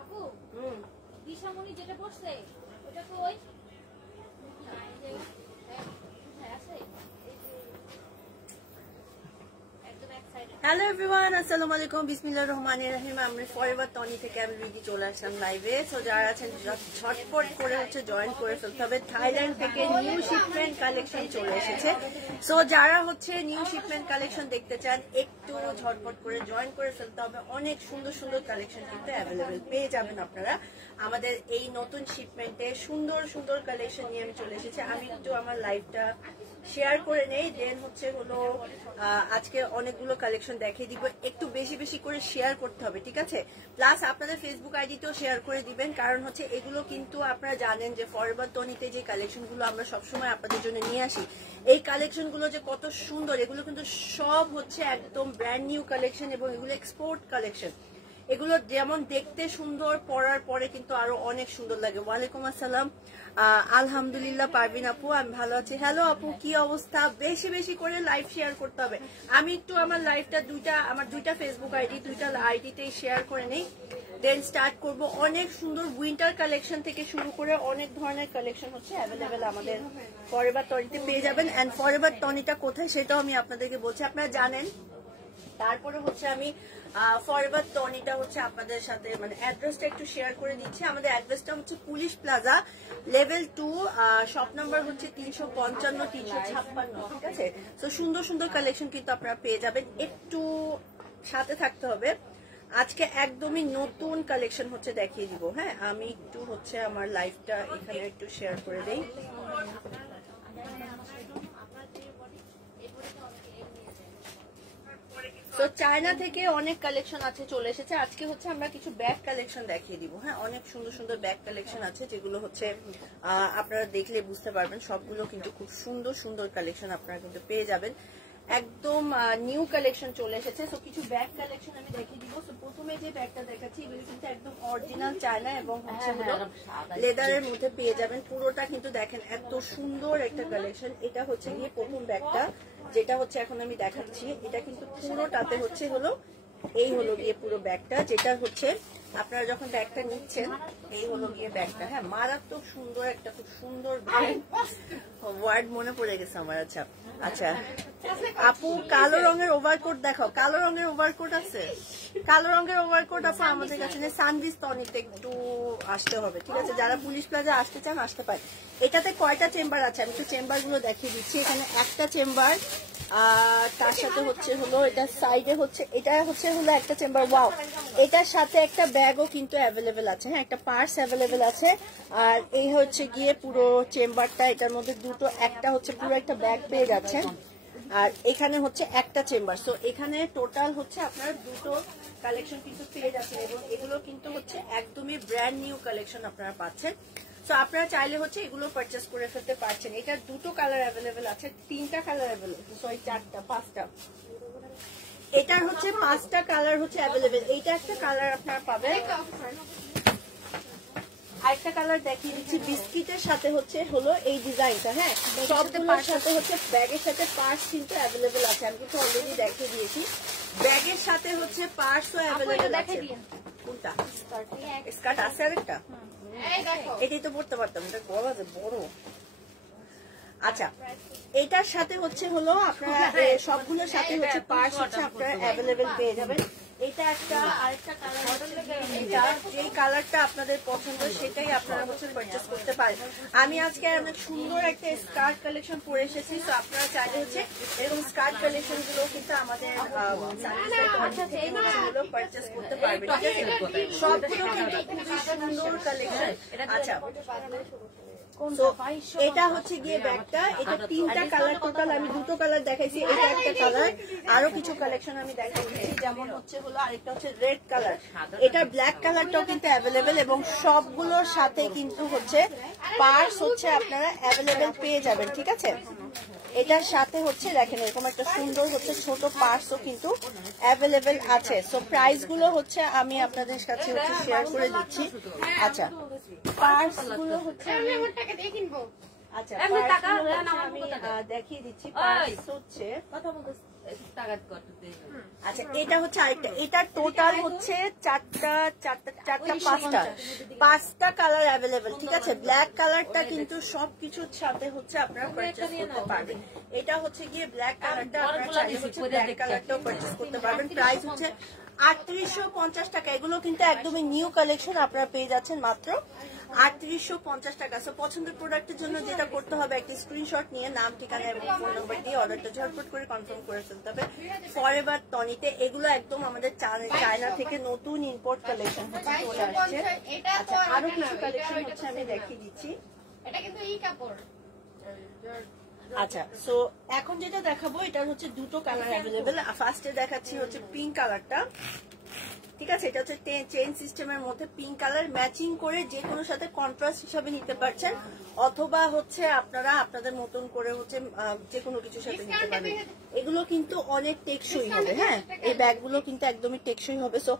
আপু দিশামণি যেটা পড়ছে ওটা কই? হ্যালো এভরিওয়ান, আসসালামু আলাইকুম, বিসমিল্লাহির রহমানির রহিম। আমরা ফরএভার টনি থেকে আমি রিগি চলে আসলাম লাইভে। সো যারা আছেন ঝটপট করে হচ্ছে জয়েন করে ফেলতে হবে। থাইল্যান্ড থেকে নিউ শিপমেন্ট কালেকশন চলে এসেছে। সো যারা হচ্ছে নিউ শিপমেন্ট কালেকশন দেখতে চান একটু ঝটপট করে জয়েন করে ফেলতে হবে। অনেক সুন্দর সুন্দর কালেকশন কিন্তু অ্যাভেলেবেল পেয়ে যাবেন আপনারা আমাদের এই নতুন শিপমেন্টে। সুন্দর সুন্দর কালেকশন নিয়ে আমি চলে এসেছি। আমি একটু আমার লাইভটা শেয়ার করে নেই, দেন হচ্ছে হলো আজকে অনেকগুলো কালেকশন দেখিয়ে দিব। একটু বেশি বেশি করে শেয়ার করতে হবে, ঠিক আছে? প্লাস আপনাদের ফেসবুক আইডিতেও শেয়ার করে দিবেন, কারণ হচ্ছে এগুলো কিন্তু আপনারা জানেন যে ফরএভার টনিতে যে কালেকশনগুলো আমরা সবসময় আপনাদের জন্য নিয়ে আসি, এই কালেকশনগুলো যে কত সুন্দর, এগুলো কিন্তু সব হচ্ছে একদম ব্র্যান্ড নিউ কালেকশন এবং এগুলো এক্সপোর্ট কালেকশন। এগুলো যেমন দেখতে সুন্দর, পরার পরে কিন্তু আরো অনেক সুন্দর লাগে। ওয়ালাইকুম আসসালাম, আলহামদুলিল্লাহ পারভিন আপু, আমি ভালো আছি। হ্যালো আপু, কি অবস্থা? বেশি বেশি করে লাইভ শেয়ার করতে হবে। আমি একটু আমার লাইভটা আমার দুইটা ফেসবুক আইডি, দুইটা আইডিতেই শেয়ার করে নেই, দেন স্টার্ট করব। অনেক সুন্দর উইন্টার কালেকশন থেকে শুরু করে অনেক ধরনের কালেকশন হচ্ছে অ্যাভেলেবেল আমাদের ফরএভার টনিতে পেয়ে যাবেন। অ্যান্ড ফরএভার টনিটা কোথায় সেটাও আমি আপনাদেরকে বলছি, আপনারা জানেন। তারপরে হচ্ছে আমি ফরএভার টনিটা হচ্ছে আপনাদের সাথে মানে অ্যাড্রেসটা একটু শেয়ার করে দিচ্ছি। আমাদের অ্যাড্রেসটা হচ্ছে police plaza level 2, shop number হচ্ছে 355 356, ঠিক আছে? তো সুন্দর সুন্দর কালেকশন কিন্তু আপনারা পেয়ে যাবেন, একটু সাথে থাকতে হবে। আজকে একদমই নতুন কালেকশন হচ্ছে দেখিয়ে দিব। হ্যাঁ, আমি একটু হচ্ছে আমার লাইভটা এখানে একটু শেয়ার করে দেই। তো চায়না থেকে অনেক কালেকশন আছে চলে এসেছে। আজকে হচ্ছে আমরা কিছু ব্যাগ কালেকশন দেখিয়ে দিব। হ্যাঁ, অনেক সুন্দর সুন্দর ব্যাগ কালেকশন আছে যেগুলো হচ্ছে আপনারা দেখলে বুঝতে পারবেন। সবগুলো কিন্তু খুব সুন্দর সুন্দর কালেকশন আপনারা কিন্তু পেয়ে যাবেন। একদম নিউ কালেকশন চলে এসেছে। তো কিছু ব্যাগ কালেকশন আমি দেখিয়ে দিব। তো প্রথমে যে ব্যাগটা দেখাচ্ছি এগুলো কিন্তু একদম অরিজিনাল চায়না এবং হচ্ছে লেদারের মধ্যে পেয়ে যাবেন। পুরোটা কিন্তু দেখেন এত সুন্দর একটা কালেকশন। এটা হচ্ছে গিয়ে প্রথম ব্যাগটা যেটা হচ্ছে এখন আমি দেখাচ্ছি। এটা কিন্তু পুরোটাতে হচ্ছে হলো এই হলো গিয়ে পুরো ব্যাগটা, যেটা হচ্ছে আপনারা যখন ব্যাগটা নিচ্ছেন এই হলো গিয়ে ব্যাগটা। হ্যাঁ, মারাত্মক সুন্দর একটা, খুব সুন্দর ওয়ার্ড মনে পড়ে গেছে আমার। আচ্ছা আচ্ছা আপু, কালো রঙের ওভারকোট দেখাও। কালো রঙের ওভারকোট আছে? কালো রঙের ওভারকোট আপু আমাদের কাছে নেই। সানভিস টনিতে একটু আসতে হবে, ঠিক আছে? যারা পুলিশ প্লাজা আসতে চান আসতে পারে। এটাতে কয়টা চেম্বার আছে আমি একটু চেম্বার গুলো দেখিয়ে দিচ্ছি। এখানে একটা চেম্বার, তার সাথে হচ্ছে হলো এটা সাইডে হচ্ছে, এটা হচ্ছে হলো একটা চেম্বার। ওয়াও, এটার সাথে একটা ব্যাগও কিন্তু অ্যাভেলেবেল আছে। হ্যাঁ, একটা পার্স অ্যাভেলেবেল আছে। আর এই হচ্ছে গিয়ে পুরো চেম্বারটা, এটার মধ্যে দুটো, একটা হচ্ছে পুরো একটা ব্যাগ পেয়ে যাচ্ছেন। আর এখানে হচ্ছে একটা চেম্বার। সো এখানে টোটাল হচ্ছে আপনার দুটো কালেকশন কিন্তু পেয়ে যাচ্ছেন এবং এগুলো কিন্তু হচ্ছে একদমই ব্র্যান্ড নিউ কালেকশন আপনারা পাচ্ছেন। তো আপনারা চাইলে হচ্ছে এগুলো পারচেস করে ফেলতে পারছেন। এটার দুটো কালার অ্যাভেলেবেল আছে, তিনটা কালার অ্যাভেলেবেল, সরি চারটা, পাঁচটা। এটার হচ্ছে পাঁচটা কালার হচ্ছে অ্যাভেলেবেল। এইটা একটা কালার আপনারা পাবেন। আরেকটা কালার দেখিয়ে দিচ্ছি, বিস্কিটের সাথে হচ্ছে হলো এই ডিজাইনটা। হ্যাঁ, সবগুলোর সাথে হচ্ছে ব্যাগের সাথে পার্স কিন্তু অ্যাভেলেবেল আছে। আমি কিন্তু অলরেডি দেখিয়ে দিয়েছি, ব্যাগের সাথে হচ্ছে পার্সও অ্যাভেলেবেল আছে। কোনটা স্কার্ট আছে? আরেকটা এটাই তো পড়তে পারতাম, এটা বড় আছে, বড়। আচ্ছা, এটার সাথে হচ্ছে হলো আপনারা সবগুলোর সাথে হচ্ছে পার্স হচ্ছে আপনারা অ্যাভেলেবেল পেয়ে যাবেন। এটা একটা, আরেকটা কালার, এটা যেই কালারটা আপনাদের পছন্দ সেটাই আপনারা হচ্ছে পারচেস করতে পারেন। আমি আজকে অনেক সুন্দর একটা স্কার্ট কালেকশন পরে এসেছি। তো আপনারা চাইলে হচ্ছে এরকম স্কার্ট কালেকশন গুলো কিন্তু আমাদের পারচেস করতে পারবেন, ঠিক আছে? সবগুলো কিন্তু খুবই সুন্দর কালেকশন। আচ্ছা, এটা হচ্ছে গিয়ে ব্যাগটা। এটা তিনটা কালার টোটাল, আমি দুটো কালার দেখাইছি, এটা একটা কালার। আরো কিছু কালেকশন আমি দেখাচ্ছি, যেমন হচ্ছে হলো আরেকটা হচ্ছে রেড কালার। এটা ব্ল্যাক কালারটাও কিন্তু অ্যাভেলেবেল এবং সবগুলোর সাথে কিন্তু হচ্ছে পার্স হচ্ছে আপনারা অ্যাভেলেবেল পেয়ে যাবেন, ঠিক আছে? এটার সাথে হচ্ছে দেখেন এরকম একটা সুন্দর হচ্ছে ছোট পার্সও কিন্তু অ্যাভেলেবেল আছে। সো প্রাইস গুলো হচ্ছে আমি আপনাদের কাছে হচ্ছে শেয়ার করে দিচ্ছি। আচ্ছা, পার্স গুলো হচ্ছে আচ্ছা আমি দেখিয়ে দিচ্ছি। পার্স হচ্ছে আচ্ছা এটা হচ্ছে আরেকটা, এটা টোটাল হচ্ছে পাঁচটা কালার অ্যাভেলেবেল, ঠিক আছে। ব্ল্যাক কালারটা কিন্তু সবকিছুর সাথে হচ্ছে আপনারা পারচেজ করতে পারবেন। এটা হচ্ছে গিয়ে ব্ল্যাক কালারটা, আপনারা চাইলে হচ্ছে ব্ল্যাক কালারটাও পারচেজ করতে পারবেন। প্রাইস হচ্ছে 3850 টাকা। এগুলো কিন্তু একদমই নিউ কালেকশন, আপনারা পেয়ে যাচ্ছেন মাত্র 3850 টাকা। সো পছন্দের প্রোডাক্টের জন্য যেটা করতে হবে, একটা স্ক্রিনশট নিয়ে নাম, ঠিকানা এবং ফোন নাম্বার দিয়ে অর্ডারটা ঝটপট করে কনফার্ম করে ফেলতে হবে ফরএভার টনিতে। এগুলো একদম আমাদের চায়না থেকে নতুন ইম্পোর্ট কালেকশন হচ্ছে চলে আসছে। আচ্ছা আরো কিছু কালেকশন হচ্ছে আমি দেখিয়ে দিচ্ছি। এটা কিন্তু এই কাপড়। আচ্ছা সো এখন যেটা দেখাবো এটার হচ্ছে দুটো কালার অ্যাভেলেবেল। ফার্স্টে দেখাচ্ছি হচ্ছে পিঙ্ক কালারটা, ঠিক আছে। এটা হচ্ছে চেইন সিস্টেমের মধ্যে পিঙ্ক কালার, ম্যাচিং করে যে কোনো সাথে কন্ট্রাস্ট হিসাবে নিতে পারছেন, অথবা হচ্ছে আপনারা আপনাদের মতন করে হচ্ছে যে কোনো কিছুর সাথে নিতে পারবেন। এগুলো কিন্তু অনেক টেকসই হবে, হ্যাঁ এই ব্যাগগুলো কিন্তু একদমই টেকসই হবে। সো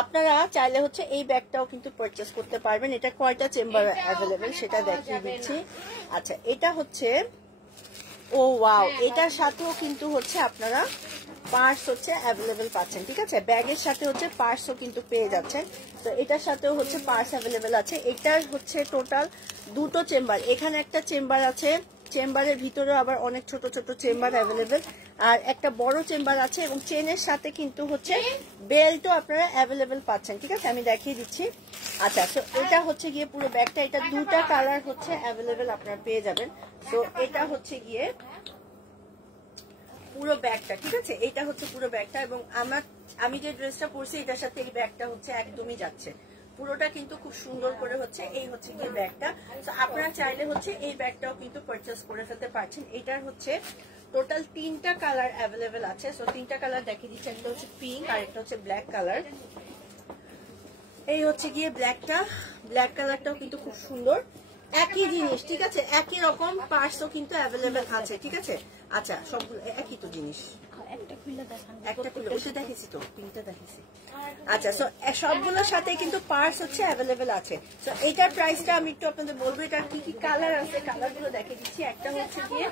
আপনারা চাইলে হচ্ছে এই ব্যাগটাও কিন্তু পারচেস করতে পারবেন। এটা কয়টা চেম্বার অ্যাভেলেবেল সেটা দেখিয়ে দিচ্ছি। আচ্ছা এটা হচ্ছে, ও ওয়াও, এটার সাথেও কিন্তু হচ্ছে আপনারা পার্স হচ্ছে অ্যাভেলেবেল পাচ্ছেন, ঠিক আছে। ব্যাগের সাথে হচ্ছে পার্সও কিন্তু পেয়ে যাচ্ছেন। তো এটার সাথেও হচ্ছে পার্স অ্যাভেলেবেল আছে। এটার হচ্ছে টোটাল দুটো চেম্বার, এখানে একটা চেম্বার আছে, চেম্বারের ভিতরেও আবার অনেক ছোট ছোট চেম্বার অ্যাভেলেবেল, আর একটা বড় চেম্বার আছে, এবং চেনের সাথে কিন্তু হচ্ছে বেল্টও আপনারা অ্যাভেলেবেল পাচ্ছেন, ঠিক আছে। আমি দেখিয়ে দিচ্ছি। আচ্ছা তো এটা হচ্ছে গিয়ে পুরো ব্যাগটা, এটা দুটা কালার হচ্ছে অ্যাভেলেবেল আপনারা পেয়ে যাবেন। তো এটা হচ্ছে গিয়ে পুরো ব্যাগটা, ঠিক আছে। এইটা হচ্ছে পুরো ব্যাগটা, এবং আমি যে ড্রেসটা পরছি এটার সাথে এই ব্যাগটা হচ্ছে একদমই যাচ্ছে। পুরোটা কিন্তু খুব সুন্দর করে হচ্ছে, এই হচ্ছে গিয়ে ব্যাগটা। তো আপনারা চাইলে হচ্ছে এই ব্যাগটাও কিন্তু পারচেস করে ফেলতে পারছেন। এটার হচ্ছে টোটাল 3টা কালার অ্যাভেলেবেল আছে। সো 3টা কালার দেখিয়ে দিচ্ছি। একটা হচ্ছে পিঙ্ক আর একটা হচ্ছে ব্ল্যাক কালার। এই হচ্ছে গিয়ে ব্ল্যাকটা, ব্ল্যাক কালারটাও কিন্তু খুব সুন্দর, একই জিনিস, ঠিক আছে। একই রকম পার্সও কিন্তু অ্যাভেলেবেল আছে, ঠিক আছে। আচ্ছা সবগুলো একই তো জিনিস, একটা খুলে ওটা দেখেছি তো, পিঙ্কটা দেখেছি। আচ্ছা সো সবগুলোর সাথে কিন্তু পার্স হচ্ছে অ্যাভেলেবেল আছে। তো এটার প্রাইসটা আমি একটু আপনাদের বলবো। এটার কি কি কালার আছে, কালারগুলো দেখে দিচ্ছি। একটা হচ্ছে গিয়ে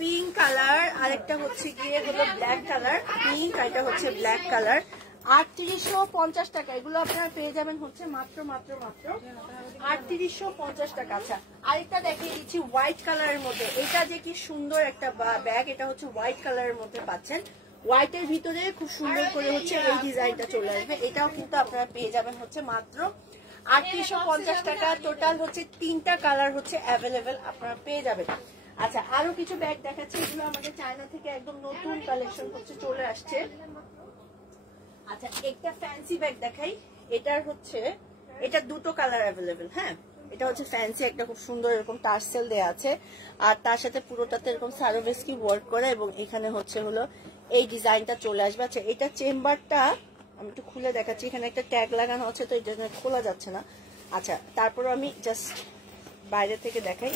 পিঙ্ক কালার, আর একটা হচ্ছে গিয়ে হলো ব্ল্যাক কালার। পিঙ্ক আর এটা হচ্ছে ব্ল্যাক কালার। 3850 টাকা। এগুলো আপনারা পেয়ে যাবেন হচ্ছে মাত্র 3850 টাকা। আচ্ছা আরেকটা দেখিয়ে দিচ্ছি হোয়াইট কালারের মধ্যে। এটা যে কি সুন্দর একটা ব্যাগ, এটা হচ্ছে হোয়াইট কালারের মধ্যে পাচ্ছেন। হোয়াইটের ভিতরে খুব সুন্দর করে হচ্ছে এই ডিজাইনটা চলে আসবে। এটাও কিন্তু আপনারা পেয়ে যাবেন হচ্ছে মাত্র 3850 টাকা। টোটাল হচ্ছে 3টা কালার হচ্ছে অ্যাভেলেবেল আপনারা পেয়ে যাবেন। আচ্ছা আরো কিছু ব্যাগ দেখাচ্ছি, এগুলো আমাদের চায়না থেকে একদম নতুন কালেকশন হচ্ছে চলে আসছে। আচ্ছা একটা ফ্যান্সি ব্যাগ দেখাই। এটার হচ্ছে, এটা দুটো কালার অ্যাভেলেবেল, হ্যাঁ। এটা হচ্ছে ফ্যান্সি, একটা খুব সুন্দর এরকম টার্সেল দেয়া আছে, আর তার সাথে পুরোটাতে এরকম সারোভেস্কি ওয়ার্ক করা, এবং এখানে হচ্ছে হলো এই ডিজাইনটা চলে আসবে। আচ্ছা এটা চেম্বারটা আমি একটু খুলে দেখাচ্ছি। এখানে একটা ট্যাগ লাগানো আছে, তো এটা খোলা যাচ্ছে না। আচ্ছা তারপরে আমি জাস্ট বাইরে থেকে দেখাই।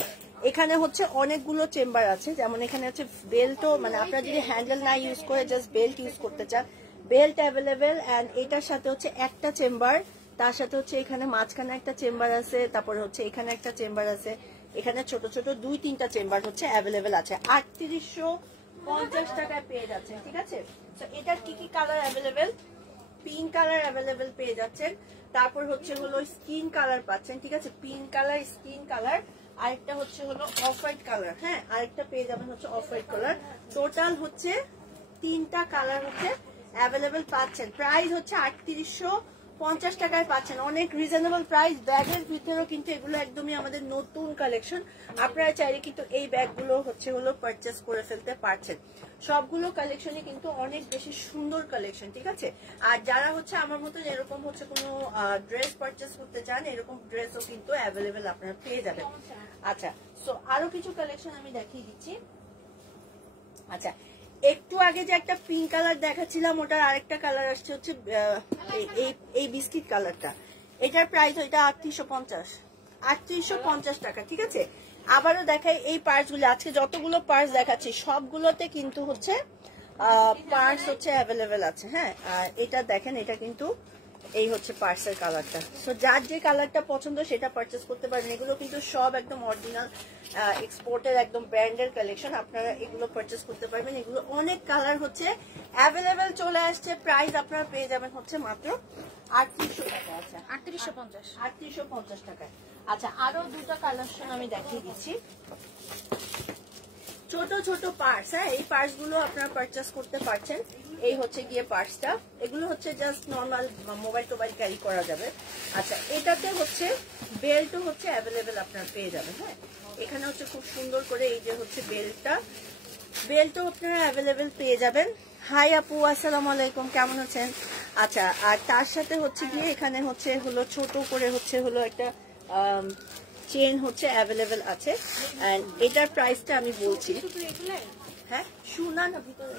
এখানে হচ্ছে অনেকগুলো চেম্বার আছে, যেমন এখানে হচ্ছে বেল্টও, মানে আপনারা যদি হ্যান্ডেল না ইউজ করে জাস্ট বেল্ট ইউজ করতে চান, বেল্ট অ্যাভেলেবেল। অ্যান্ড এটার সাথে হচ্ছে একটা চেম্বার, তার সাথে হচ্ছে এখানে মাঝখানে একটা চেম্বার আছে, তারপরে হচ্ছে এখানে একটা চেম্বার আছে, এখানে ছোট ছোট 2-3টা চেম্বার হচ্ছে অ্যাভেলেবেল আছে। 3850 টাকায় পেয়ে যাচ্ছেন, ঠিক আছে। তো এটার কি কি colour available? Pink colour available পেয়ে যাচ্ছেন, তারপর হচ্ছে হলো স্কিন কালার পাচ্ছেন, ঠিক আছে। পিঙ্ক কালার, স্কিন কালার, আরেকটা হচ্ছে হলো অফ হোয়াইট কালার, হ্যাঁ আরেকটা পেয়ে যাবেন হচ্ছে অফ হোয়াইট কালার। টোটাল হচ্ছে 3টা কালার হচ্ছে অ্যাভেলেবেল পাচ্ছেন। প্রাইস হচ্ছে 3850 টাকায় পাচ্ছেন, অনেক রিজনেবল প্রাইস। ব্যাগের ভিতরেও কিন্তু এগুলো একদমই আমাদের নতুন কালেকশন। আপনারা চাইলে কিন্তু এই ব্যাগগুলো হচ্ছে হলো পারচেস করে ফেলতে পারছেন। সবগুলো কালেকশনই কিন্তু অনেক বেশি সুন্দর কালেকশন, ঠিক আছে। আর যারা হচ্ছে আমার মতন এরকম হচ্ছে কোনো ড্রেস পারচেস করতে চান, এরকম ড্রেসও কিন্তু অ্যাভেলেবেল আপনারা পেয়ে যাবেন। আচ্ছা সো আরো কিছু কালেকশন আমি দেখিয়ে দিচ্ছি। আচ্ছা একটু আগে যে একটা পিঙ্ক কালার দেখাচ্ছিলাম, ওটার আরেকটা কালার আসছে হচ্ছে এই বিস্কিট কালারটা। এটার প্রাইস ওইটা 3850 টাকা, ঠিক আছে। আবারও দেখাই এই পার্সগুলো, আজকে যতগুলো পার্স দেখাচ্ছি সবগুলোতে কিন্তু হচ্ছে পার্স হচ্ছে অ্যাভেলেবেল আছে, হ্যাঁ। আর এটা দেখেন, এটা কিন্তু এই হচ্ছে পার্সের কালারটা। সো যার যে কালারটা পছন্দ সেটা পারচেস করতে পারেন। এগুলো কিন্তু সব একদম অরিজিনাল এক্সপোর্টের একদম ব্র্যান্ডের কালেকশন, আপনারা এগুলো পারচেস করতে পারবেন। এগুলো অনেক কালার হচ্ছে অ্যাভেলেবেল চলে আসছে। প্রাইস আপনারা পেয়ে যাবেন হচ্ছে মাত্র 3800 টাকা। আচ্ছা 3850 টাকায়। আচ্ছা আরো দুটো কালেকশন আমি দেখিয়ে দিচ্ছি। ছোট ছোট পার্স, হ্যাঁ এই পার্স গুলো আপনারা পারচেস করতে পারছেন। এই হচ্ছে গিয়ে পার্সটা, এগুলো হচ্ছে জাস্ট নর্মাল মোবাইল টোবাইল ক্যারি করা যাবে। আচ্ছা এটাতে হচ্ছে বেল্টও হচ্ছে অ্যাভেলেবেল আপনারা পেয়ে যাবেন। হ্যাঁ এখানে হচ্ছে খুব সুন্দর করে এই যে হচ্ছে বেল্টও আপনারা অ্যাভেলেবেল পেয়ে যাবেন। হাই আপু, আসসালামু আলাইকুম, কেমন আছেন? আচ্ছা আর তার সাথে হচ্ছে গিয়ে এখানে হচ্ছে হলো ছোট করে হচ্ছে হলো একটা চেন হচ্ছে অ্যাভেলেবেল আছে। এন্ড এটার প্রাইসটা আমি বলছি। হ্যাঁ শুনা না ভিতরে।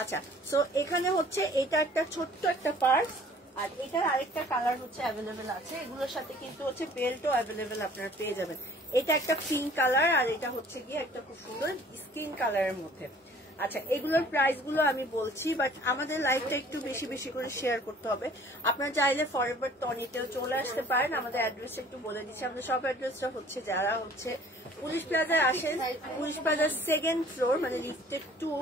আচ্ছা সো এখানে হচ্ছে এটা একটা ছোট্ট একটা পার্স, আর এটার আরেকটা কালার হচ্ছে অ্যাভেলেবেল আছে। এগুলোর সাথে কিন্তু হচ্ছে বেল্টও অ্যাভেলেবেল আপনারা পেয়ে যাবেন। এটা একটা পিঙ্ক কালার আর এটা হচ্ছে গিয়ে একটা খুব সুন্দর স্কিন কালারের মধ্যে। আচ্ছা এগুলোর প্রাইস গুলো আমি বলছি, বাট আমাদের লাইভটা একটু বেশি বেশি করে শেয়ার করতে হবে। আপনারা চাইলে ফরএভার টনিতেও চলে আসতে পারেন। আমাদের অ্যাড্রেস একটু বলে দিচ্ছি। আমাদের সব অ্যাড্রেসটা হচ্ছে যারা হচ্ছে পুলিশ প্লাজায় আসেন, পুলিশ প্লাজার 2nd ফ্লোর মানে লিফটেড 2,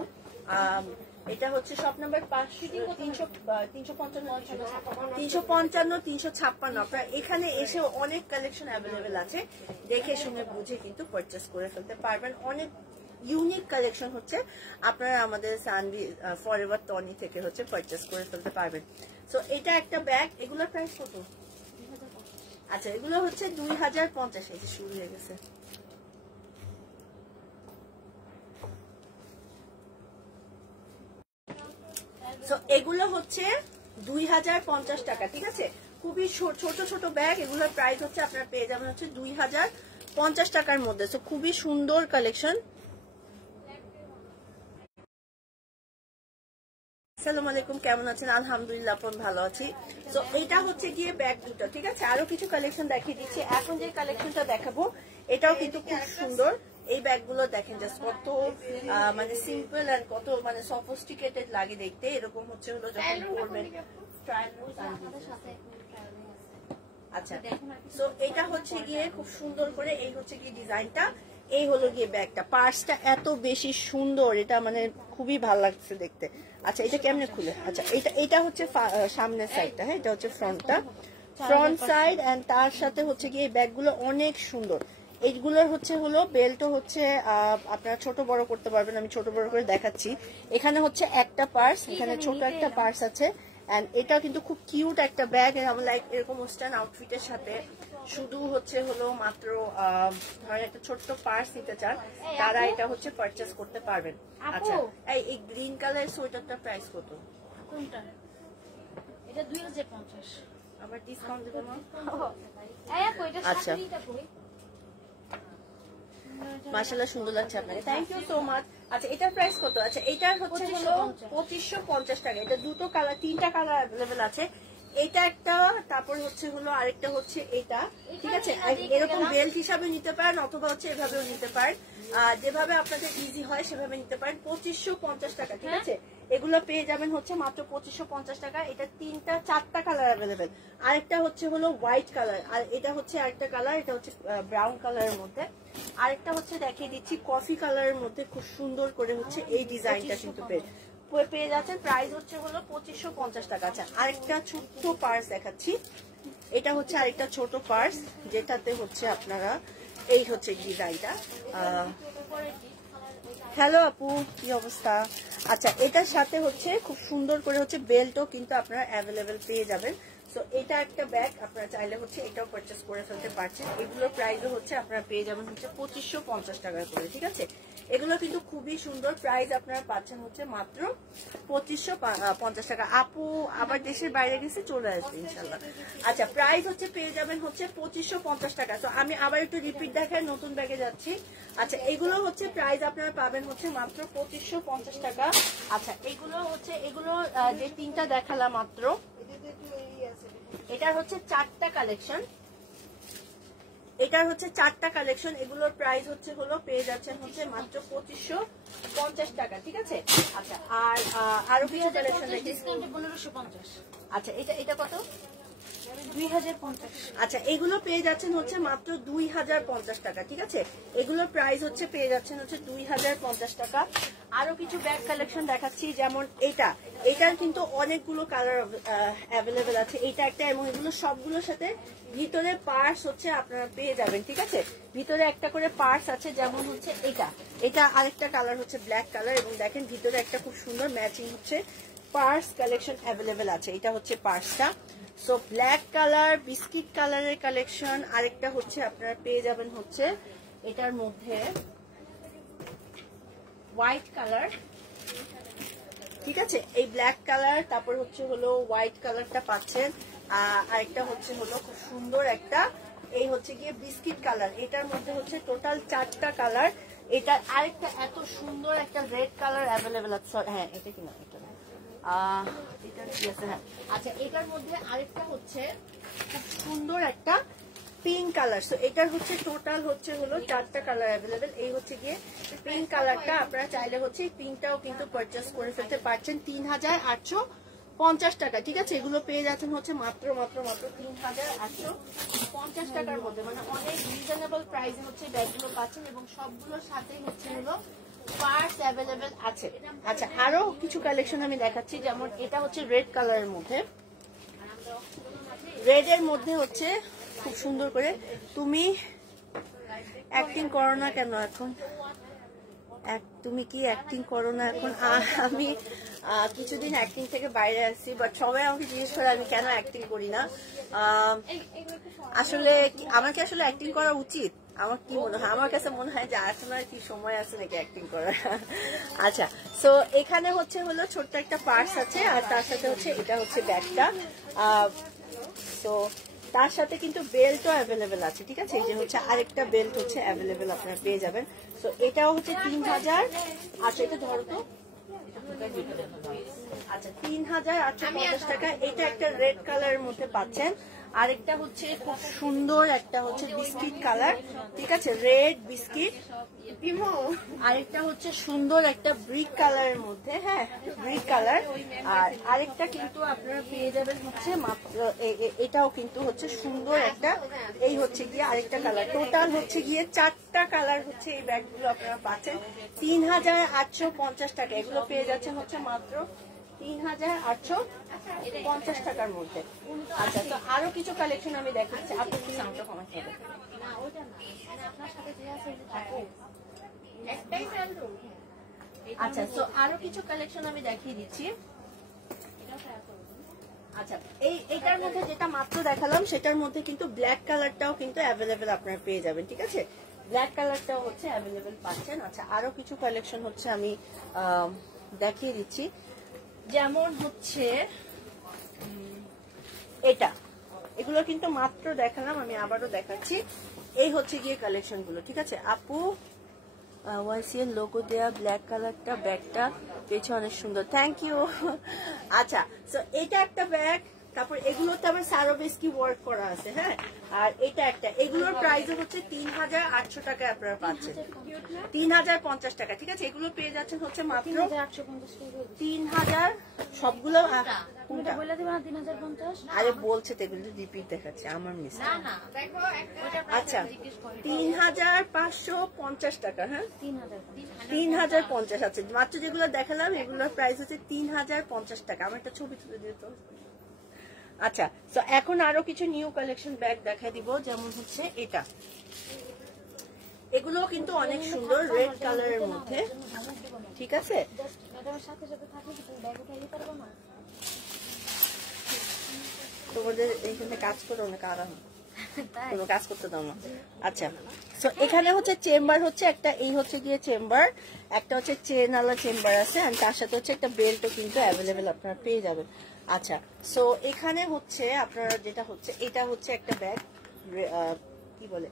এটা হচ্ছে শপ নাম্বার 355 আপনার এখানে এসে অনেক কালেকশন অ্যাভেলেবেল আছে, দেখে শুনে বুঝে কিন্তু পারচেস করে ফেলতে পারবেন। অনেক ইউনিক কালেকশন হচ্ছে আপনারা আমাদের সানভি ফরএভার টনি থেকে হচ্ছে পারচেস করে ফেলতে পারবেন। সো এটা একটা ব্যাগ, এগুলোর প্রাইস কত? আচ্ছা এগুলো হচ্ছে 2050। এই যে শুরু হয়ে গেছে। সো এগুলো হচ্ছে 2050 টাকা, ঠিক আছে? খুবই ছোট ছোট ব্যাগ, এগুলোর প্রাইস হচ্ছে আপনারা পেয়ে যাবেন হচ্ছে 2050 টাকার মধ্যে। সো খুবই সুন্দর কালেকশন। আসসালামু আলাইকুম, কেমন আছেন? আলহামদুলিল্লাহ ভালো আছি। তো এটা হচ্ছে গিয়ে ব্যাগ দুটো, ঠিক আছে? আরো কিছু কালেকশন দেখিয়ে দিচ্ছি। এখন যে কালেকশনটা দেখাবো এটাও কিন্তু খুব সুন্দর। এই ব্যাগগুলো দেখেন জাস্ট কত মানে সিম্পল আর কত মানে সফিস্টিকেটেড লাগে দেখতে। এরকম হচ্ছে হলো যখন পরবেন। আচ্ছা তো এটা হচ্ছে গিয়ে খুব সুন্দর করে এই হচ্ছে গিয়ে ডিজাইনটা, এই হলো গিয়ে ব্যাগটা। পার্সটা এত বেশি সুন্দর, এটা মানে খুবই ভালো লাগছে দেখতে। আচ্ছা এটা কেমনে খুলে? আচ্ছা এটা হচ্ছে সামনের সাইডটা, হ্যাঁ এটা হচ্ছে ফ্রন্ট সাইড। এন্ড তার সাথে হচ্ছে গিয়ে এই ব্যাগগুলো অনেক সুন্দর। এইগুলোর হচ্ছে হলো বেল্টও হচ্ছে আপনারা ছোট বড় করতে পারবেন। আমি ছোট বড় করে দেখাচ্ছি। এখানে হচ্ছে একটা পার্স, এখানে ছোট একটা পার্স আছে। এন্ড এটা কিন্তু খুব কিউট একটা ব্যাগ, লাইক এরকম ওয়েস্টার্ন আউটফিটের সাথে শুধু হচ্ছে হলো মাত্র ধরেন একটা ছোট্ট পার্স নিতে চান, তারা এটা হচ্ছে পারচেস করতে পারবেন। আচ্ছা এই গ্রিন কালার সোয়েটারটার প্রাইস কত? কোনটা? এটা 2050। আবার ডিসকাউন্ট দেবেন না? আচ্ছা মাশাআল্লাহ সুন্দর লাগছে আপনাকে, থ্যাংক ইউ সো মাচ। আচ্ছা এটার প্রাইস কত? আচ্ছা এটার হচ্ছে হলো 2550 টাকা। এটা দুটো কালার, 3টা কালার অ্যাভেলেবেল আছে। এটা একটা, তারপর হচ্ছে হলো আরেকটা হচ্ছে এটা, ঠিক আছে? এরকম বেল্ট হিসাবে নিতে পারেন অথবা হচ্ছে এভাবেও নিতে পারেন, যেভাবে আপনাদের ইজি হয় সেভাবে নিতে পারেন। 2550 টাকা, ঠিক আছে? এগুলো পেয়ে যাবেন হচ্ছে মাত্র 2550 টাকা। এটা 4টা কালার অ্যাভেলেবেল। আরেকটা হচ্ছে হলো হোয়াইট কালার, আর এটা হচ্ছে আরেকটা কালার, এটা হচ্ছে ব্রাউন কালারের মধ্যে। আরেকটা হচ্ছে দেখিয়ে দিচ্ছি কফি কালারের মধ্যে, খুব সুন্দর করে হচ্ছে এই ডিজাইনটা কিন্তু পেয়ে যাচ্ছেন। প্রাইস হচ্ছে হলো 2550 টাকা। আচ্ছা আরেকটা ছোট্ট পার্স দেখাচ্ছি। এটা হচ্ছে আরেকটা ছোট পার্স, যেটাতে হচ্ছে আপনারা এই হচ্ছে ডিজাইনটা। হ্যালো আপু, কি অবস্থা? আচ্ছা এটার সাথে হচ্ছে খুব সুন্দর করে হচ্ছে বেল্টও কিন্তু আপনারা অ্যাভেলেবেল পেয়ে যাবেন। সো এটা একটা ব্যাগ, আপনারা চাইলে হচ্ছে এটাও পারচেস করে ফেলতে পারছেন। এগুলোর প্রাইসও হচ্ছে আপনারা পেয়ে যাবেন হচ্ছে 2550 টাকা করে, ঠিক আছে? এগুলো কিন্তু খুবই সুন্দর। প্রাইস আপনারা পাচ্ছেন হচ্ছে মাত্র 2550 টাকা। আপু আবার দেশের বাইরে গেছে, চলে আসবে ইনশাল্লাহ। আচ্ছা প্রাইস হচ্ছে পেয়ে যাবেন হচ্ছে 2550 টাকা। তো আমি আবার একটু রিপিট দেখাই, নতুন ব্যাগে যাচ্ছি। আচ্ছা এগুলো হচ্ছে প্রাইস আপনারা পাবেন হচ্ছে মাত্র 2550 টাকা। আচ্ছা এগুলো হচ্ছে যে 3টা দেখালাম মাত্র, এটা হচ্ছে 4টা কালেকশন। এটার হচ্ছে 4টা কালেকশন, এগুলোর প্রাইস হচ্ছে হলো পেয়ে যাচ্ছেন হচ্ছে মাত্র 2550 টাকা, ঠিক আছে। আচ্ছা আর আরো কিছু কালেকশন দেখি। ডিসকাউন্টে 1550। আচ্ছা এটা কত? 2050। আচ্ছা এগুলো পেয়ে যাচ্ছেন হচ্ছে মাত্র 2050 টাকা, ঠিক আছে। এগুলোর প্রাইস হচ্ছে পেয়ে যাচ্ছেন হচ্ছে 2050 টাকা। আরো কিছু ব্যাগ কালেকশন দেখাচ্ছি, যেমন এটার কিন্তু অনেকগুলো কালার অ্যাভেলেবেল আছে। এটা একটা, এবং এগুলো সবগুলোর সাথে ভিতরে পার্স হচ্ছে আপনারা পেয়ে যাবেন, ঠিক আছে। ভিতরে একটা করে পার্স আছে, যেমন হচ্ছে এটা আরেকটা কালার হচ্ছে ব্ল্যাক কালার, এবং দেখেন ভিতরে একটা খুব সুন্দর ম্যাচিং হচ্ছে পার্স কালেকশন অ্যাভেলেবেল আছে। এটা হচ্ছে পার্সটা। সো ব্ল্যাক কালার, বিস্কিট কালারের কালেকশন। আরেকটা হচ্ছে আপনারা পেয়ে যাবেন হচ্ছে এটার মধ্যে হোয়াইট কালার, ঠিক আছে। এই ব্ল্যাক কালার, তারপর হচ্ছে হলো হোয়াইট কালারটা পাচ্ছেন। আরেকটা হচ্ছে হলো খুব সুন্দর একটা, এই হচ্ছে গিয়ে বিস্কিট কালার। এটার মধ্যে হচ্ছে টোটাল 4টা কালার। এটা আরেকটা এত সুন্দর একটা রেড কালার অ্যাভেলেবেল আছে। হ্যাঁ এটা কিনা, এটা এটা কি আছে, হ্যাঁ। আচ্ছা এটার মধ্যে আরেকটা হচ্ছে খুব সুন্দর একটা পিঙ্ক কালার। সো এটার হচ্ছে টোটাল হচ্ছে হলো 4টা কালার অ্যাভেলেবেল। এই হচ্ছে গিয়ে পিঙ্ক কালারটা, আপনারা চাইলে হচ্ছে পিঙ্কটাও কিন্তু পারচেস করে ফেলতে পারছেন 3850 টাকা, ঠিক আছে। এগুলো পেয়ে যাচ্ছেন হচ্ছে মাত্র 3850 টাকার মধ্যে, মানে অনেক রিজনেবল প্রাইসে হচ্ছে ব্যাগগুলো পাচ্ছেন, এবং সবগুলোর সাথেই হচ্ছে হলো পার্টস অ্যাভেলেবেল আছে। আচ্ছা আরো কিছু কালেকশন আমি দেখাচ্ছি, যেমন এটা হচ্ছে রেড কালারের মধ্যে। রেড এর মধ্যে হচ্ছে খুব সুন্দর করে, তুমি অ্যাক্টিং করো না কেন এখন? তুমি কি অ্যাক্টিং করো না এখন? আমি কিছুদিন অ্যাক্টিং থেকে বাইরে আসছি, বাট সবাই আমাকে জিজ্ঞেস করে আমি কেন অ্যাক্টিং করি না। আসলে আমার কি আসলে অ্যাক্টিং করা উচিত? আমার কি মনে হয়, আমার কাছে মনে হয় যে এখন আর কি সময় আছে নাকি অ্যাক্টিং করার। আচ্ছা সো এখানে হচ্ছে হলো ছোট্ট একটা পার্স আছে, আর তার সাথে হচ্ছে এটা হচ্ছে ব্যাগটা। তো তার সাথে কিন্তু বেল্টও অ্যাভেলেবেল আছে, ঠিক আছে। এই যে হচ্ছে আরেকটা বেল্ট হচ্ছে অ্যাভেলেবেল, আপনারা পেয়ে যাবেন। তো এটাও হচ্ছে 3000। আচ্ছা এটা ধরো তো, আচ্ছা 3850 টাকা। এটা একটা রেড কালারের মধ্যে পাচ্ছেন। আরেকটা হচ্ছে খুব সুন্দর একটা হচ্ছে বিস্কিট কালার, ঠিক আছে, রেড বিস্কিট। আরেকটা হচ্ছে সুন্দর একটা ব্রিক কালারের মধ্যে, হ্যাঁ ব্রিক কালার। আর আরেকটা কিন্তু আপনারা পেয়ে যাবেন হচ্ছে মাত্র এটাও কিন্তু হচ্ছে সুন্দর একটা, এই হচ্ছে গিয়ে আরেকটা কালার। টোটাল হচ্ছে গিয়ে 4টা কালার হচ্ছে এই ব্যাগগুলো আপনারা পাচ্ছেন 3850 টাকা। এগুলো পেয়ে যাচ্ছেন হচ্ছে মাত্র 3850 টাকার মধ্যে। আচ্ছা তো আরো কিছু কালেকশন আমি দেখাচ্ছি, আপনি কি সাউন্ডটা কমাতে হবে? আচ্ছা তো আরো কিছু কালেকশন আমি দেখিয়ে দিচ্ছি। আচ্ছা এইটার মধ্যে যেটা মাত্র দেখালাম সেটার মধ্যে কিন্তু ব্ল্যাক কালারটাও কিন্তু অ্যাভেলেবেল আপনারা পেয়ে যাবেন, ঠিক আছে। ব্ল্যাক কালারটাও হচ্ছে অ্যাভেলেবেল পাচ্ছেন। আচ্ছা আরো কিছু কালেকশন হচ্ছে আমি দেখিয়ে দিচ্ছি, যেমন হচ্ছে এগুলো কিন্তু মাত্র দেখালাম, আমি আবারও দেখাচ্ছি। এই হচ্ছে গিয়ে কালেকশন গুলো, ঠিক আছে। আপু ওয়াইসিএল লোগো দেয়া ব্ল্যাক কালারটা ব্যাগটা পেয়েছে, অনেক সুন্দর, থ্যাংক ইউ। আচ্ছা তো এটা একটা ব্যাগ, তারপর এগুলোতে আবার সারোবেস্কি ওয়ার্ক করা আছে, হ্যাঁ। আর এটা একটা, এগুলোর প্রাইস হচ্ছে 3800 টাকায় আপনারা পাচ্ছেন, 3050 টাকা, ঠিক আছে। এগুলো পেয়ে যাচ্ছেন হচ্ছে মাত্র 3000 সবগুলো। আরে বলছে তো এগুলো রিপিট দেখাচ্ছে, আমার মিস। আচ্ছা 3550 টাকা, হ্যাঁ 3050 আছে মাত্র। যেগুলো দেখালাম এগুলোর প্রাইস হচ্ছে 3050 টাকা। আমার একটা ছবি তুলে দিত। আচ্ছা তো এখন আরো কিছু নিউ কালেকশন ব্যাগ দেখা দিব, যেমন হচ্ছে এটা। এগুলো কিন্তু অনেক সুন্দর রেড কালারের মধ্যে, ঠিক আছে। তোমাদের এইখানে কাজ করো না, আরাম কোনো কাজ করতে দাও না। আচ্ছা তো এখানে হচ্ছে চেম্বার হচ্ছে একটা, এই হচ্ছে গিয়ে চেম্বার, একটা হচ্ছে চেনওয়ালা চেম্বার আছে, আর তার সাথে হচ্ছে একটা বেল্টও কিন্তু অ্যাভেলেবেল আপনারা পেয়ে যাবেন। আচ্ছা সো এখানে হচ্ছে আপনারা যেটা হচ্ছে, এটা হচ্ছে একটা ব্যাগ কি বলে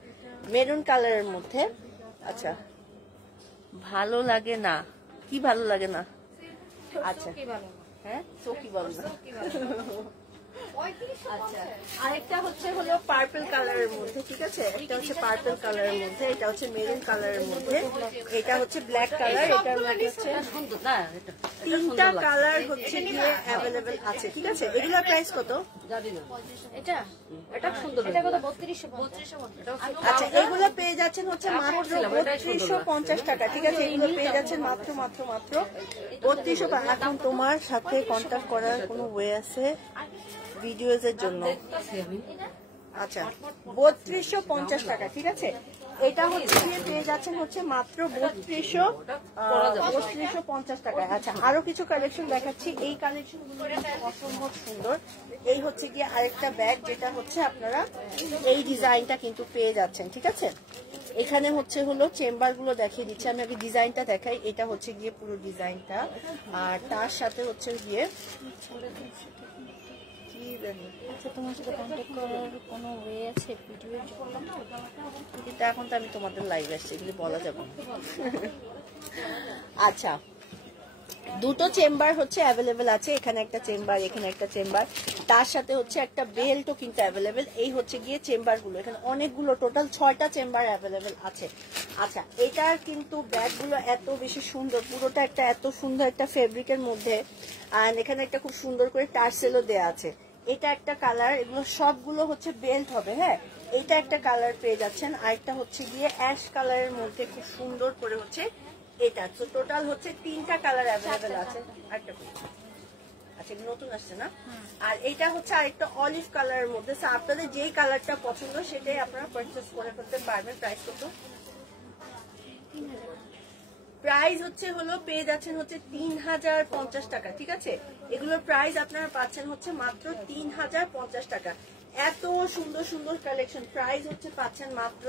মেরুন কালারের মধ্যে। আচ্ছা ভালো লাগে না, কি ভালো লাগে না? আচ্ছা হ্যাঁ চৌকি ভালো না, আচ্ছা আরেকটা হলো পার্পল কালারের মধ্যে, ঠিক আছে? একটা হচ্ছে পার্পল কালারের মধ্যে, এটা হচ্ছে মেরুন কালারের মধ্যে, এটা হচ্ছে ব্ল্যাক কালার। এটার মধ্যে হচ্ছে 3টা কালার হচ্ছে গিয়ে অ্যাভেলেবেল আছে, ঠিক আছে? এগুলোর প্রাইস কত? এটা সুন্দর, এটা কত? 3250। আচ্ছা এগুলো পেয়ে যাচ্ছেন হচ্ছে মাত্র 3250 টাকা, ঠিক আছে? এগুলো পেয়ে যাচ্ছেন মাত্র 3250। এখন তোমার সাথে কন্ট্যাক্ট করার কোনো ওয়ে আছে ভিডিওস এর জন্য? আচ্ছা 3250 টাকা, ঠিক আছে? এটা হচ্ছে গিয়ে পেয়ে যাচ্ছেন হচ্ছে মাত্র 3250 টাকা। আচ্ছা আরো কিছু কালেকশন দেখাচ্ছি, এই কালেকশন গুলো অসম্ভব সুন্দর। এই হচ্ছে গিয়ে আরেকটা ব্যাগ, যেটা হচ্ছে আপনারা এই ডিজাইনটা কিন্তু পেয়ে যাচ্ছেন, ঠিক আছে? এখানে হলো চেম্বার গুলো দেখিয়ে দিচ্ছি আমি, আগে ডিজাইনটা দেখাই। এটা হচ্ছে গিয়ে পুরো ডিজাইনটা, আর তার সাথে হচ্ছে গিয়ে আচ্ছা তোমার সাথে কন্ট্যাক্ট করার কোনো ওয়ে আছে ভিডিওর জন্য? এটা এখন তো আমি তোমাদের লাইভ আসছি, এগুলি বলা যাবে না। আচ্ছা দুটো চেম্বার হচ্ছে অ্যাভেলেবেল আছে, এখানে একটা চেম্বার, এখানে একটা চেম্বার, তার সাথে হচ্ছে একটা বেল্টও কিন্তু অ্যাভেলেবেল। এই হচ্ছে গিয়ে চেম্বার গুলো, এখানে অনেকগুলো, টোটাল 6টা চেম্বার অ্যাভেলেবেল আছে। আচ্ছা এটার কিন্তু ব্যাগগুলো এত বেশি সুন্দর, পুরোটা একটা এত সুন্দর একটা ফেব্রিকের মধ্যে, আর এখানে একটা খুব সুন্দর করে টার্সেলও দেওয়া আছে। এটা একটা কালার, এগুলো সবগুলো হচ্ছে বেল্ট হবে, হ্যাঁ? এটা একটা কালার পেয়ে যাচ্ছেন, আরেকটা হচ্ছে গিয়ে অ্যাশ কালারের মধ্যে খুব সুন্দর করে হচ্ছে এটা। তো টোটাল হচ্ছে 3টা কালার অ্যাভেলেবেল আছে। আরেকটা আচ্ছা নতুন আসছে না? আর এটা হচ্ছে আরেকটা অলিভ কালারের মধ্যে। আপনাদের যেই কালারটা পছন্দ সেটাই আপনারা পারচেজ করে ফেলতে পারবেন। প্রাইস কত? প্রাইস পেয়ে যাচ্ছেন হচ্ছে 3050 টাকা, ঠিক আছে? এগুলোর প্রাইস আপনারা পাচ্ছেন হচ্ছে মাত্র 3050 টাকা। এত সুন্দর সুন্দর কালেকশন, প্রাইস পাচ্ছেন মাত্র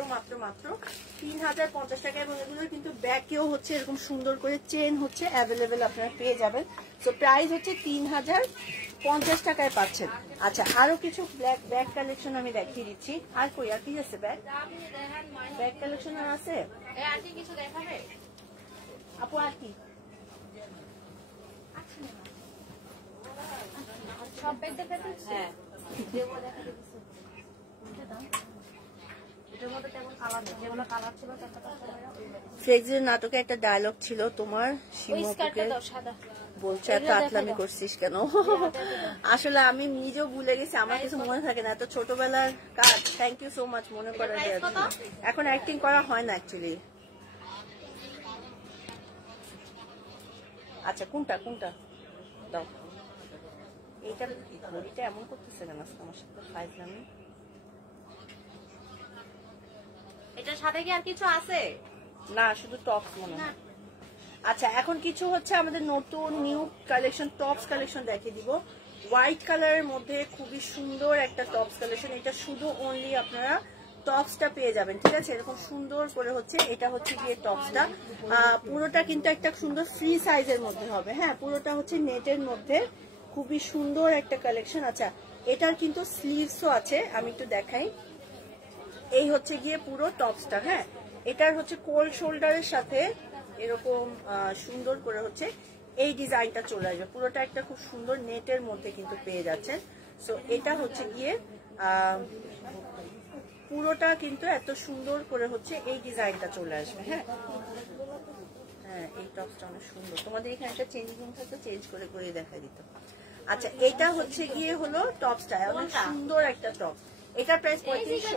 3050 টাকা। এবং এগুলোর কিন্তু ব্যাকেও এরকম সুন্দর করে চেন অ্যাভেলেবেল আপনারা পেয়ে যাবেন। তো প্রাইস 3050 টাকায় পাচ্ছেন। আচ্ছা আরো কিছু ব্যাগ কালেকশন আমি দেখিয়ে দিচ্ছি। আর কই আর কি আছে? ব্যাগ কালেকশন আর আছে কিছু দেখাবে আপু? আর কি সব ব্যাগ দেখাতে? হ্যাঁ ফ্রেক্সের নাটকে একটা ডায়লগ ছিল তোমার, শিমুকে বলছে এত আতলামি করছিস কেন? আসলে আমি নিজেও ভুলে গেছি, আমার কিছু মনে থাকে না, এত ছোটবেলার কাজ। থ্যাংক ইউ সো মাচ মনে করার জন্য। এখন অ্যাক্টিং করা হয় না অ্যাকচুয়ালি। আচ্ছা কোনটা দাও? এইটা ঘড়িটা এমন করতেছে কেন আমার সাথে? ফাইজলামি। এটার সাথে কি আর কিছু আছে? না শুধু টপস মনে হয়। আচ্ছা এখন কিছু আমাদের নতুন নিউ কালেকশন, টপস কালেকশন দেখিয়ে দিব। হোয়াইট কালারের মধ্যে খুবই সুন্দর একটা টপস কালেকশন। এটা শুধু অনলি আপনারা টপসটা পেয়ে যাবেন, ঠিক আছে? এরকম সুন্দর করে এটা গিয়ে টপসটা পুরোটা কিন্তু একটা সুন্দর ফ্রি সাইজের মধ্যে হবে, হ্যাঁ? পুরোটা নেটের মধ্যে, খুবই সুন্দর একটা কালেকশন। আচ্ছা এটার কিন্তু স্লিভসও আছে, আমি একটু দেখাই। এই গিয়ে পুরো টপসটা, হ্যাঁ? এটার কোল্ড শোল্ডারের সাথে এরকম সুন্দর করে এই ডিজাইনটা চলে আসবে। পুরোটা একটা খুব সুন্দর নেটের মধ্যে কিন্তু পেয়ে যাচ্ছেন। সো এটা গিয়ে পুরোটা কিন্তু এত সুন্দর করে এই ডিজাইনটা চলে আসবে, হ্যাঁ? হ্যাঁ এই টপসটা অনেক সুন্দর। তোমাদের এখানে একটা চেঞ্জিং রুম থাকতো, চেঞ্জ করে করে দেখা দিত। আচ্ছা এটা গিয়ে হলো টপসটা, অনেক সুন্দর একটা টপ। এটার প্রাইস 3500।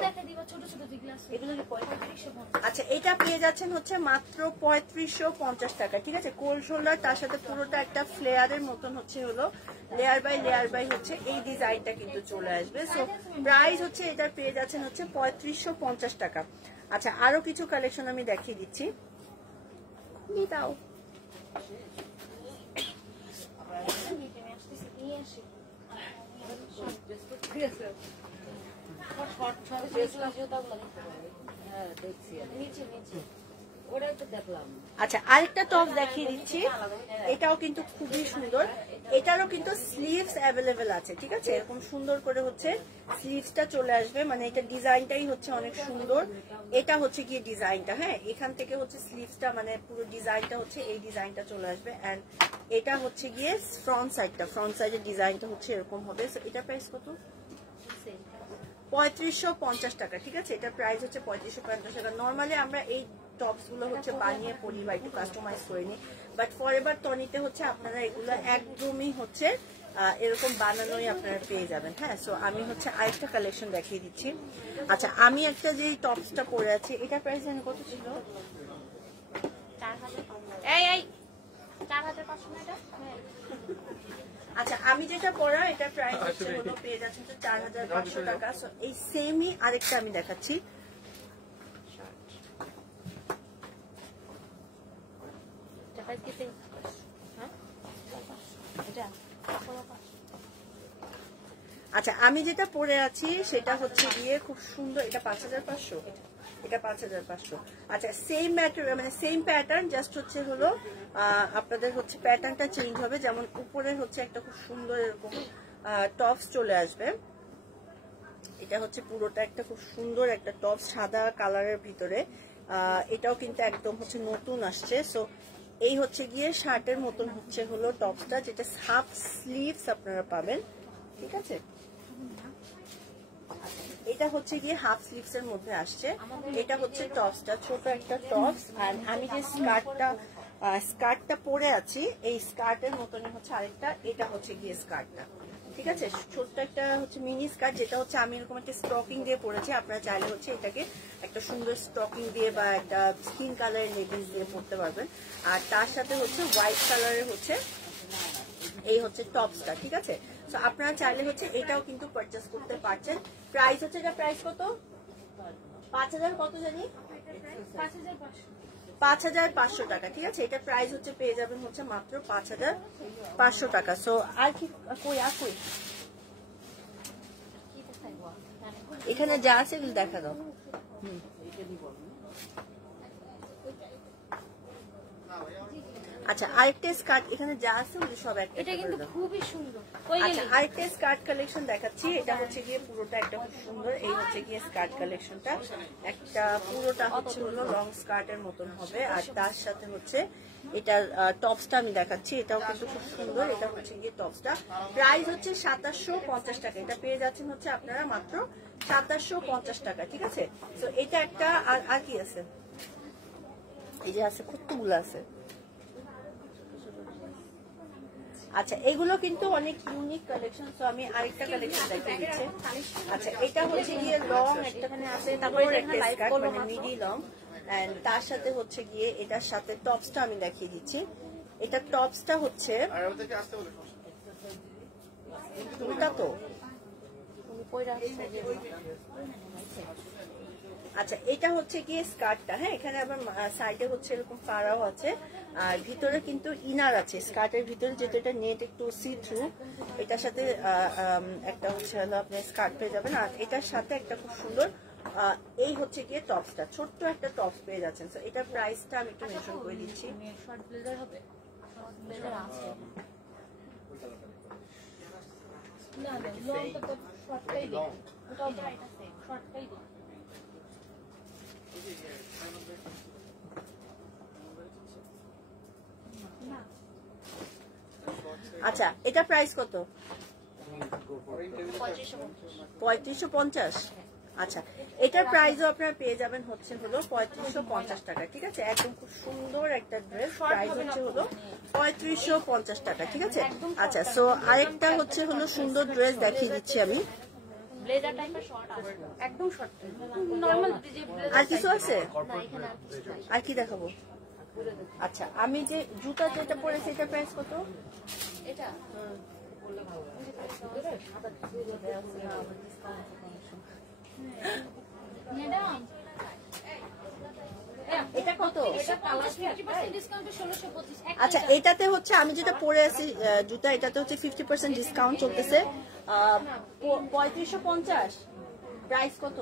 আচ্ছা এটা পেয়ে যাচ্ছেন মাত্র 3550 টাকা, ঠিক আছে? কোল্ড শোল্ডার, তার সাথে পুরোটা একটা ফ্লেয়ারের মতন হলো লেয়ার বাই এই ডিজাইনটা কিন্তু চলে আসবে। সো প্রাইস এটার পেয়ে যাচ্ছেন 3550 টাকা। আচ্ছা আরো কিছু কালেকশন আমি দেখিয়ে দিচ্ছি, দাও। আচ্ছা আরেকটা টপ দেখিয়ে দিচ্ছি, এটাও কিন্তু খুবই সুন্দর। এটারও কিন্তু স্লিভস অ্যাভেলেবেল আছে, ঠিক আছে? এরকম সুন্দর করে হচ্ছে স্লিভসটা চলে আসবে, মানে এটা ডিজাইনটাই হচ্ছে অনেক সুন্দর। এটা হচ্ছে গিয়ে ডিজাইনটা, হ্যাঁ, এখান থেকে হচ্ছে স্লিভসটা মানে পুরো ডিজাইনটা হচ্ছে এই ডিজাইনটা চলে আসবে। অ্যান্ড এটা হচ্ছে গিয়ে ফ্রন্ট সাইডের ডিজাইনটা হচ্ছে এরকম হবে। এটা প্রাইস কত? 3550 টাকা, ঠিক আছে? এটা প্রাইস হচ্ছে 3550 টাকা। নর্মালি আমরা এই টপস গুলো হচ্ছে বানিয়ে পরি বা একটু কাস্টমাইজ করে নিই, বাট ফরএভার টনিতে হচ্ছে আপনারা এগুলো একদমই হচ্ছে এরকম বানানোই আপনারা পেয়ে যাবেন। হ্যাঁ, সো আমি হচ্ছে আরেকটা কালেকশন দেখিয়ে দিচ্ছি। আচ্ছা, আমি একটা যে টপসটা পরে আছি এটা প্রাইস জানি কত ছিল? 4500 আচ্ছা, আমি যেটা পরা এটা প্রাইস হচ্ছে হলো পেয়ে যাচ্ছেন 4500 টাকা। সো এই সেমই আরেকটা আমি দেখাচ্ছি। আচ্ছা, আমি যেটা পরে আছি সেটা হচ্ছে গিয়ে খুব সুন্দর। এটা 5500, এটা 5500। আচ্ছা, সেম ম্যাটেরিয়াল মানে সেম প্যাটার্ন, জাস্ট হচ্ছে হলো আপনাদের হচ্ছে প্যাটার্নটা চেঞ্জ হবে। যেমন উপরে হচ্ছে একটা খুব সুন্দর এরকম টপস চলে আসবে। এটা হচ্ছে পুরোটা একটা খুব সুন্দর একটা টপ সাদা কালারের ভিতরে। এটাও কিন্তু একদম হচ্ছে নতুন আসছে। সো এই হচ্ছে গিয়ে শার্টের মতন হচ্ছে হলো টপসটা, যেটা হাফ স্লিভস আপনারা পাবেন, ঠিক আছে? এটা হচ্ছে গিয়ে হাফ স্লিভস এর মধ্যে আসছে। এটা হচ্ছে টপসটা, ছোট একটা টপস। আর আমি যে স্কার্টটা পরে আছি এই স্কার্টের মতনই হচ্ছে আরেকটা, এটা হচ্ছে গিয়ে স্কার্টটা, ঠিক আছে? ছোট্ট একটা হচ্ছে মিনি স্কার্ট, যেটা হচ্ছে আমি এরকম একটা স্টকিং দিয়ে পরেছি। আপনারা চাইলে হচ্ছে এটাকে একটা সুন্দর স্টকিং দিয়ে বা একটা স্কিন কালারের লেগিংস দিয়ে পরতে পারবেন। আর তার সাথে হচ্ছে হোয়াইট কালারের হচ্ছে এই হচ্ছে টপসটা, ঠিক আছে? তো আপনারা চাইলে হচ্ছে এটাও কিন্তু পারচেজ করতে পারছেন। প্রাইস হচ্ছে, এটা প্রাইস কত? 5000 কত জানি? 5500 টাকা, ঠিক আছে? এটা প্রাইস হচ্ছে পেয়ে যাবেন হচ্ছে মাত্র 5500 টাকা। সো আর কি কই এখানে যা আছে এগুলো দেখা দাও। আচ্ছা, আরেকটা স্কার্ট এখানে যা আছে ওগুলো সব একটা, এটা কিন্তু খুবই সুন্দর। আচ্ছা, আরেকটা স্কার্ট কালেকশন দেখাচ্ছি। এটা হচ্ছে গিয়ে পুরোটা একটা খুব সুন্দর, এই হচ্ছে গিয়ে স্কার্ট কালেকশনটা। একটা পুরোটা হচ্ছে হলো লং স্কার্টের মতন হবে। আর তার সাথে হচ্ছে এটার টপসটা আমি দেখাচ্ছি, এটাও কিন্তু খুব সুন্দর। এটা হচ্ছে গিয়ে টপসটা, প্রাইস হচ্ছে 2750 টাকা। এটা পেয়ে যাচ্ছেন হচ্ছে আপনারা মাত্র 2750 টাকা, ঠিক আছে? তো এটা একটা। আর কি আছে? এই যে আছে, কতগুলো আছে। আচ্ছা, এগুলো কিন্তু অনেক ইউনিক কালেকশন। তো আমি আরেকটা কালেকশন দেখিয়ে দিচ্ছি। আচ্ছা, এটা হচ্ছে গিয়ে লং একটাখানে আছে, তারপরে একটা স্কার্ট মানে মিডি লং, এন্ড তার সাথে হচ্ছে গিয়ে এটার সাথে টপসটা আমি দেখিয়ে দিচ্ছি। এটা টপসটা হচ্ছে উল্টা তো। আচ্ছা, এটা হচ্ছে গিয়ে স্কার্টটা, হ্যাঁ, এখানে আবার সাইডে হচ্ছে এরকম ফাড়াও আছে। আর ভিতরে কিন্তু ইনার আছে স্কার্টের ভিতরে, যেটা এটা নেট একটু সি থ্রু। এটার সাথে একটা হচ্ছে হলো আপনি স্কার্ট পেয়ে যাবেন। আর এটার সাথে একটা খুব সুন্দর এই হচ্ছে গিয়ে টপসটা, ছোট্ট একটা টপস পেয়ে যাচ্ছেন। তো এটার প্রাইসটা আমি একটু মেনশন করে দিচ্ছি। শর্ট ব্লেজার হবে, শর্ট ব্লেজার আছে না না, লংটা তো শর্টটাই দিই, ওটাও শর্টটাই দিই। আচ্ছা, এটা প্রাইস কত? 3550। আচ্ছা, এটার প্রাইসও আপনারা পেয়ে যাবেন হচ্ছে হলো 3550 টাকা, ঠিক আছে? একদম খুব সুন্দর একটা ড্রেস, প্রাইস হচ্ছে হলো 3550 টাকা, ঠিক আছে? আচ্ছা, সো আরেকটা হচ্ছে হলো সুন্দর ড্রেস দেখিয়ে দিচ্ছি আমি। ব্লেজার টাইপের শর্ট আছে, একদম শর্ট, নরমাল যে ব্লেজার। আর কিছু আছে? না, এখানে আর কিছু নাই। আর কি দেখাবো? আচ্ছা, আমি যে জুতা যেটা পরেছি এটা প্রাইস কত? এটা ম্যাডাম এটা কত? এটা 50% ডিসকাউন্টে 1625। আচ্ছা, এটাতে হচ্ছে আমি যেটা পরে আছি জুতা, এটাতে হচ্ছে 50% ডিসকাউন্ট চলতেছে, 3550। প্রাইস কত?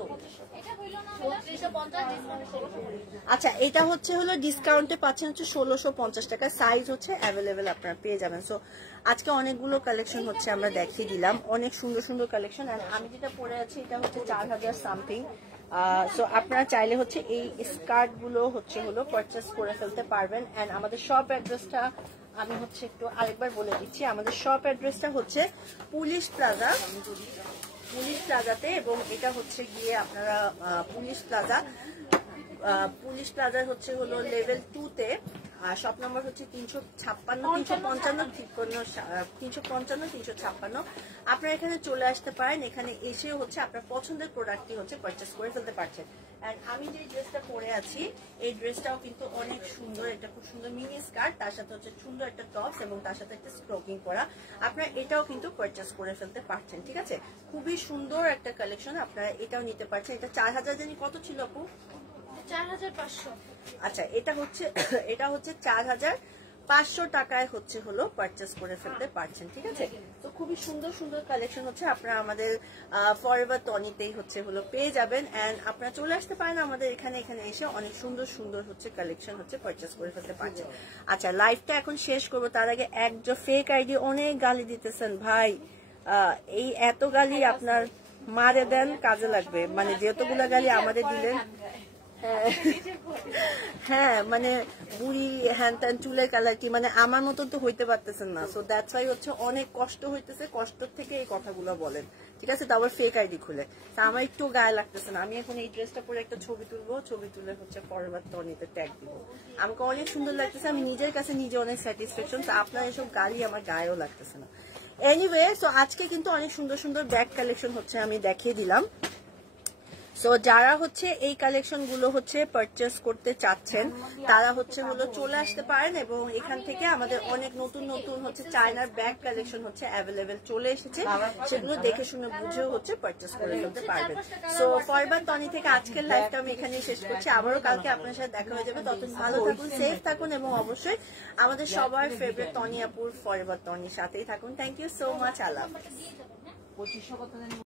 এটা হইলো না 3250 ডিসকাউন্টে 1650। আচ্ছা, এটা হচ্ছে হলো ডিসকাউন্টে পাচ্ছেন হচ্ছে 1650 টাকা। সাইজ হচ্ছে অ্যাভেলেবেল আপনারা পেয়ে যাবেন। সো আজকে অনেকগুলো কালেকশন হচ্ছে আমরা দেখিয়ে দিলাম, অনেক সুন্দর সুন্দর কালেকশন। আর আমি যেটা পরে আছি এটা হচ্ছে 4000 সামথিং। সো আপনারা চাইলে হচ্ছে এই স্কার্ট গুলো হচ্ছে হলো পারচেস করে ফেলতে পারবেন। এন্ড আমাদের শপ অ্যাড্রেসটা আমি হচ্ছে একটু আরেকবার বলে দিচ্ছি। আমাদের শপ অ্যাড্রেসটা হচ্ছে পুলিশ প্লাজাতে, এবং এটা হচ্ছে গিয়ে আপনারা পুলিশ প্লাজার হচ্ছে হলো লেভেল 2 তে। শপ নাম্বার হচ্ছে 355। আপনারা এখানে চলে আসতে পারেন। এখানে এসে হচ্ছে আপনার পছন্দের প্রোডাক্টটি হচ্ছে পারচেস করে ফেলতে পারছেন। এন্ড আমি যে ড্রেসটা পরে আছি এই ড্রেসটাও কিন্তু অনেক সুন্দর। এটা খুব সুন্দর মিনি স্কার্ট, তার সাথে হচ্ছে সুন্দর একটা টপস এবং তার সাথে একটা স্ট্রোকিং করা। আপনারা এটাও কিন্তু পারচেস করে ফেলতে পারছেন। ঠিক আছে, খুবই সুন্দর একটা কালেকশন, আপনারা এটাও নিতে পারছেন। এটা 4000 জানি কত ছিল আপু? 4500। আচ্ছা, এটা হচ্ছে 4500 টাকায় হচ্ছে হলো পারচেস করে ফেলতে পারছেন। ঠিক আছে, তো খুবই সুন্দর সুন্দর কালেকশন হচ্ছে আপনারা আমাদের ফরএভার টনিতেই হচ্ছে হলো পেয়ে যাবেন। এন্ড আপনারা চলে আসতে পারেন আমাদের এখানে এসে অনেক সুন্দর সুন্দর হচ্ছে কালেকশন হচ্ছে পারচেস করে ফেলতে পারছেন। আচ্ছা, লাইভটা এখন শেষ করবো, তার আগে একজন ফেক আইডি অনেক গালি দিতেছেন ভাই। এই এত গালি আপনার মারে দেন, কাজে লাগবে। মানে যেতগুলা গালি আমাদের দিলেন, হ্যাঁ মানে বুড়ি হ্যান ত্যান চুলের কালার কি, মানে আমার মতন তো হইতে পারতেছেন না। সো দ্যাটস ওয়াই হচ্ছে অনেক কষ্ট হইতেছে, কষ্ট থেকে এই কথাগুলো বলেন। ঠিক আছে, তো আবার ফেক আইডি খুলে তা আমার একটু গায়ে লাগতেছে না। আমি এখন এই ড্রেসটা পরে একটা ছবি তুলবো, ছবি তুলে হচ্ছে ফরএভার টনিতে ট্যাগ দিব। আমাকে অনেক সুন্দর লাগতেছে, আমি নিজের কাছে নিজে অনেক স্যাটিসফ্যাকশন। তো আপনার এসব গালি আমার গায়েও লাগতেছে না। এনিওয়ে, সো আজকে কিন্তু অনেক সুন্দর সুন্দর ব্যাগ কালেকশন হচ্ছে আমি দেখিয়ে দিলাম। সো যারা হচ্ছে এই কালেকশন গুলো হচ্ছে পারচেস করতে চাচ্ছেন তারা হচ্ছে হলো চলে আসতে পারেন, এবং এখান থেকে আমাদের অনেক নতুন নতুন হচ্ছে চায়নার ব্যাগ কালেকশন হচ্ছে অ্যাভেলেবেল চলে এসেছে। সেগুলো দেখে শুনে বুঝেও হচ্ছে পারচেস করে ফেলতে পারবেন। সো ফরএভার টনি থেকে আজকের লাইভটা আমি এখানে শেষ করছি। আবারও কালকে আপনার সাথে দেখা হয়ে যাবে। ততদিন ভালো থাকুন, সেফ থাকুন, এবং অবশ্যই আমাদের সবার ফেভারিট টনি আপুর ফরএভার টনির সাথেই থাকুন। Thank you so much. আল্লাহ হাফেজ।